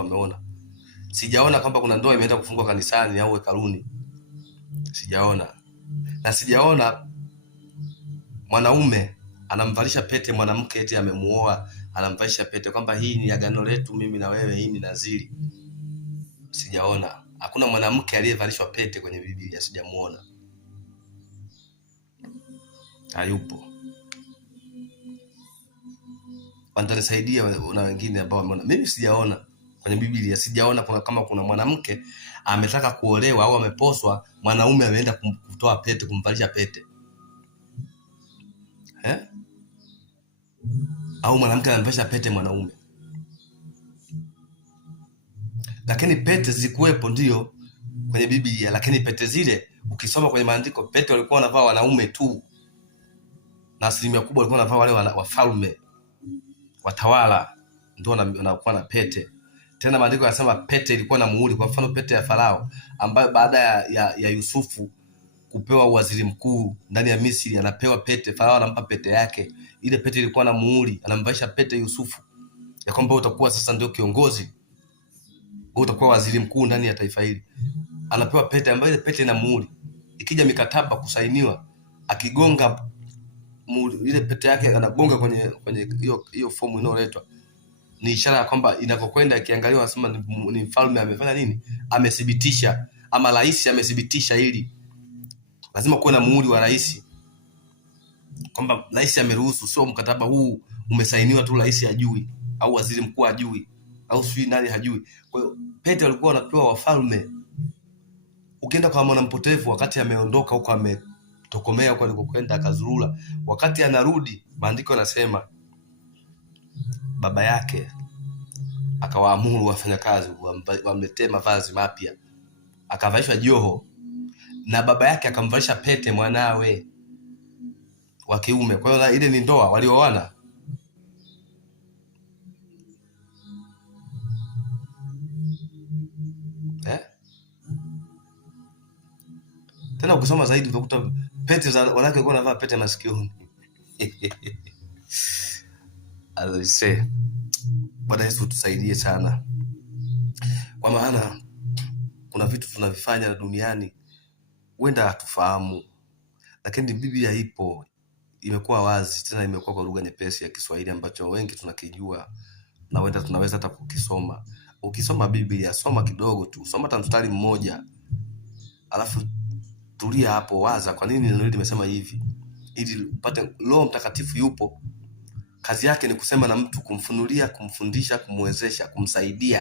wameona. Sijaona kwamba kuna ndoa imeenda kufungwa kanisani au hekaluni, sijaona. Na sijaona mwanaume anamvalisha pete mwanamke eti amemuoa, anamvalisha pete kwamba hii ni agano letu mimi na wewe, hii ni nadhiri. Sijaona. Hakuna mwanamke aliyevalishwa pete kwenye Biblia, sijamuona. Hayupo. Watanisaidia na wengine ambao wameona. Mimi sijaona kwenye Biblia, sijaona kama kuna mwanamke ametaka kuolewa au ameposwa, mwanaume ameenda kutoa pete, kumvalisha pete. Au mwanamke anamvalisha pete mwanaume. Lakini pete zilikuwepo ndio kwenye Biblia, lakini pete zile ukisoma kwenye maandiko, pete walikuwa wanavaa wanaume tu. Na asilimia kubwa walikuwa wanavaa wale wafalme, watawala ndio wanakuwa na pete. Tena maandiko yanasema pete ilikuwa na muhuri. Kwa mfano pete ya Farao ambayo baada ya Yusufu kupewa waziri mkuu ndani ya Misri, anapewa pete. Farao anampa pete yake. Ile pete ilikuwa na muhuri, anamvalisha pete Yusufu ya kwamba utakuwa sasa ndio kiongozi, utakuwa waziri mkuu ndani ya taifa hili. Anapewa pete ambayo ile pete ina muhuri. Ikija mikataba kusainiwa, akigonga ile pete yake, anagonga kwenye hiyo fomu inayoletwa, ni ishara ya kwamba inakokwenda ikiangaliwa, wanasema ni mfalme amefanya nini, amethibitisha, ama rais amethibitisha. Hili lazima kuwe na muhuri wa rais, kwamba rais ameruhusu, sio mkataba huu umesainiwa tu rais hajui, au waziri mkuu hajui, au sijui nani hajui. Kwa hiyo pete walikuwa wanapewa wafalme. Ukienda kwa mwanampotevu, wakati ameondoka huko, ametokomea huko alikokwenda, akazurura, wakati anarudi, maandiko yanasema baba yake akawaamuru wafanyakazi wamletee mavazi mapya, akavalishwa joho, na baba yake akamvalisha pete mwanawe wa kiume. Kwa hiyo ile ni ndoa walioana. Tena ukisoma zaidi utakuta pete za wanawake walikuwa wanavaa pete masikioni. Alise, Bwana Yesu tusaidie sana, kwa maana kuna vitu tunavifanya duniani huenda hatufahamu, lakini Biblia ipo, imekuwa wazi, tena imekuwa kwa lugha nyepesi ya Kiswahili ambacho wengi tunakijua, na huenda tunaweza hata kukisoma. Ukisoma Biblia, soma kidogo tu, soma hata mstari mmoja, alafu tulia hapo, waza kwa nini neno hili limesema hivi, ili upate. Roho Mtakatifu yupo, kazi yake ni kusema na mtu, kumfunulia, kumfundisha, kumwezesha, kumsaidia.